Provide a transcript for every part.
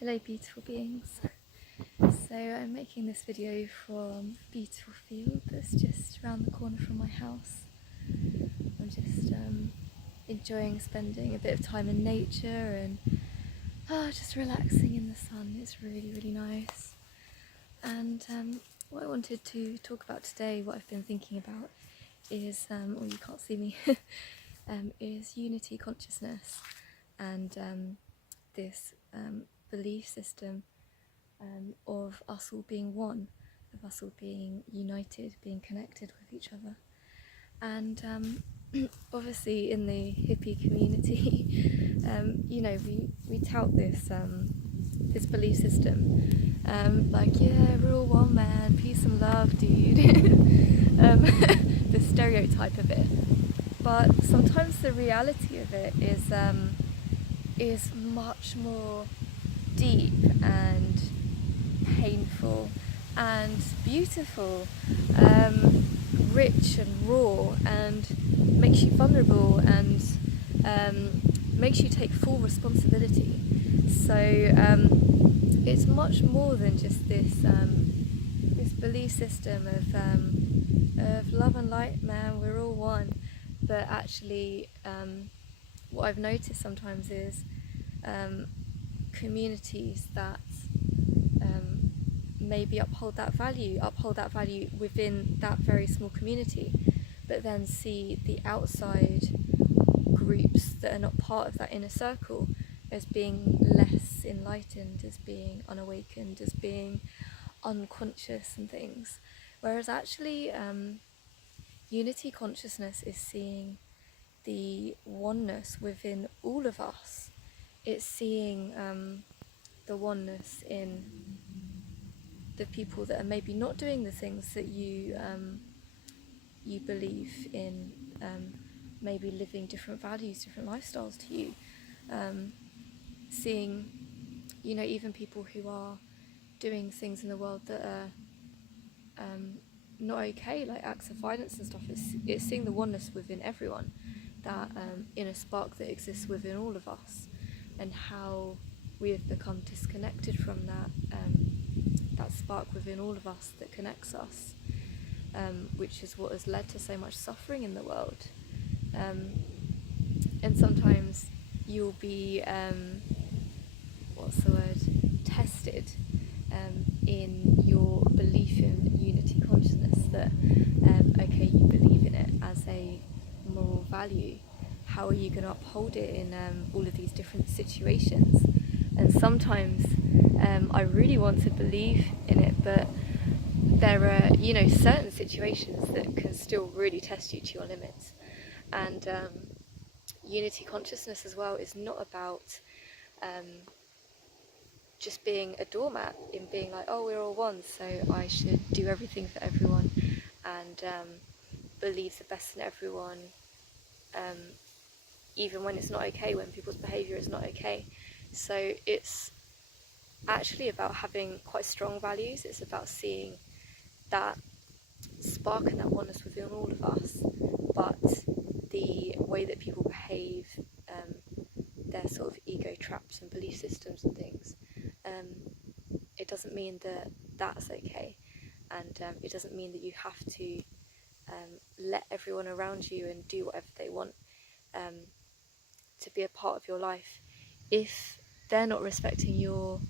Hello beautiful beings. So I'm making this video from a beautiful field that's just around the corner from my house. I'm just enjoying spending a bit of time in nature and just relaxing in the sun. It's really, really nice. And what I wanted to talk about today, what I've been thinking about is, or you can't see me, is unity consciousness and this belief system of us all being one, of us all being united, being connected with each other. And obviously in the hippie community, we tout this this belief system, like, yeah, we're all one man, peace and love, dude. The stereotype of it. But sometimes the reality of it is much more deep and painful and beautiful, rich and raw, and makes you vulnerable and makes you take full responsibility. So it's much more than just this this belief system of love and light, man, we're all one. But actually, what I've noticed sometimes is communities that maybe uphold that value within that very small community, but then see the outside groups that are not part of that inner circle as being less enlightened, as being unawakened, as being unconscious and things. Whereas actually, unity consciousness is seeing the oneness within all of us. It's seeing the oneness in the people that are maybe not doing the things that you believe in, maybe living different values, different lifestyles to you. Seeing, even people who are doing things in the world that are not okay, like acts of violence and stuff. It's seeing the oneness within everyone, that inner spark that exists within all of us, and how we have become disconnected from that spark within all of us that connects us, which is what has led to so much suffering in the world. And sometimes you'll be tested in your belief in unity consciousness, that okay, you believe in it as a moral value. How are you going to uphold it in all of these different situations? And sometimes I really want to believe in it, but there are, certain situations that can still really test you to your limits. And unity consciousness as well is not about just being a doormat, in being like, oh, we're all one, so I should do everything for everyone and believe the best in everyone, even when it's not okay, when people's behaviour is not okay. So it's actually about having quite strong values. It's about seeing that spark and that oneness within all of us, but the way that people behave, their sort of ego traps and belief systems and things, it doesn't mean that that's okay, and it doesn't mean that you have to let everyone around you and do whatever they want to be a part of your life if they're not respecting your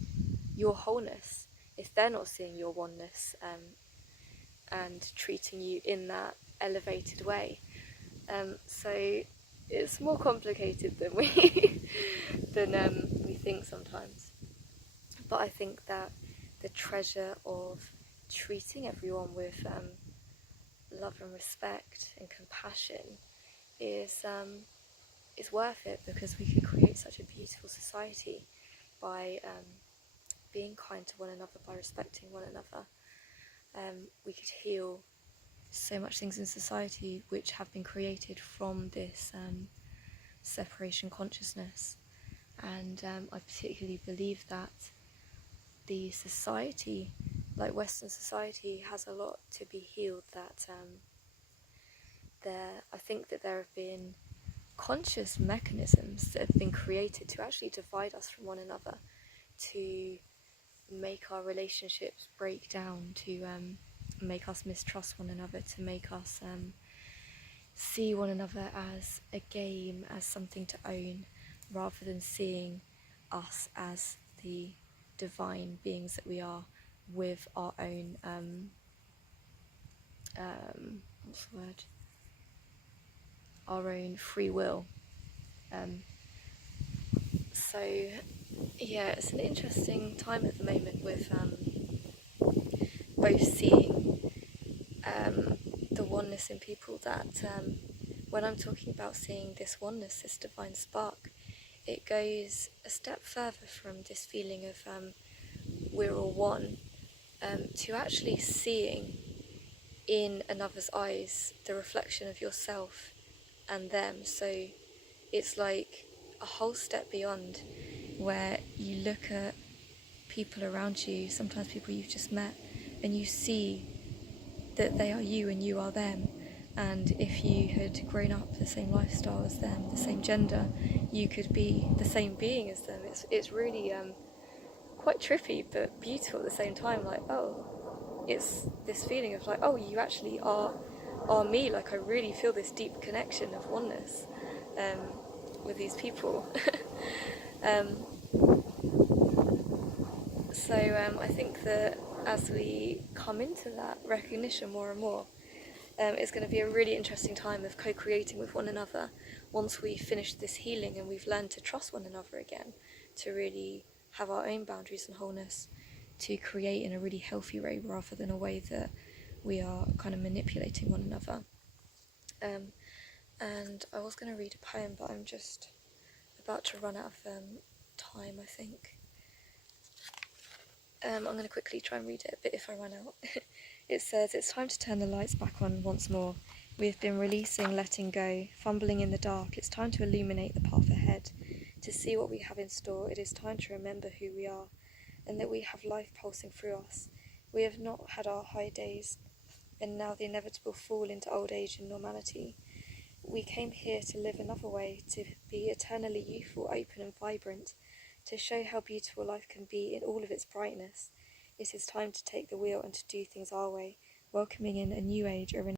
wholeness, if they're not seeing your oneness and treating you in that elevated way. So it's more complicated than we think sometimes. But I think that the treasure of treating everyone with love and respect and compassion is worth it, because we can create such a beautiful society by being kind to one another, by respecting one another. We could heal so much things in society which have been created from this separation consciousness. And I particularly believe that the society, like Western society, has a lot to be healed. That I think that there have been conscious mechanisms that have been created to actually divide us from one another, to make our relationships break down, to make us mistrust one another, to make us see one another as a game, as something to own, rather than seeing us as the divine beings that we are, with our own what's the word? Our own free will. So yeah, it's an interesting time at the moment with both seeing the oneness in people, that when I'm talking about seeing this oneness, this divine spark, it goes a step further from this feeling of we're all one, to actually seeing in another's eyes the reflection of yourself and them. So it's like a whole step beyond, where you look at people around you, sometimes people you've just met, and you see that they are you and you are them. And if you had grown up the same lifestyle as them, the same gender, you could be the same being as them. It's really quite trippy but beautiful at the same time. Like, oh, it's this feeling of like, oh, you actually are me. Like, I really feel this deep connection of oneness with these people. So I think that as we come into that recognition more and more, it's going to be a really interesting time of co-creating with one another once we finish this healing and we've learned to trust one another again, to really have our own boundaries and wholeness, to create in a really healthy way rather than a way that we are kind of manipulating one another. And I was going to read a poem, but I'm just about to run out of time, I think. I'm going to quickly try and read it, but if I run out. It says, it's time to turn the lights back on once more. We have been releasing, letting go, fumbling in the dark. It's time to illuminate the path ahead, to see what we have in store. It is time to remember who we are, and that we have life pulsing through us. We have not had our high days, and now the inevitable fall into old age and normality. We came here to live another way, to be eternally youthful, open and vibrant, to show how beautiful life can be in all of its brightness. It is time to take the wheel and to do things our way, welcoming in a new age,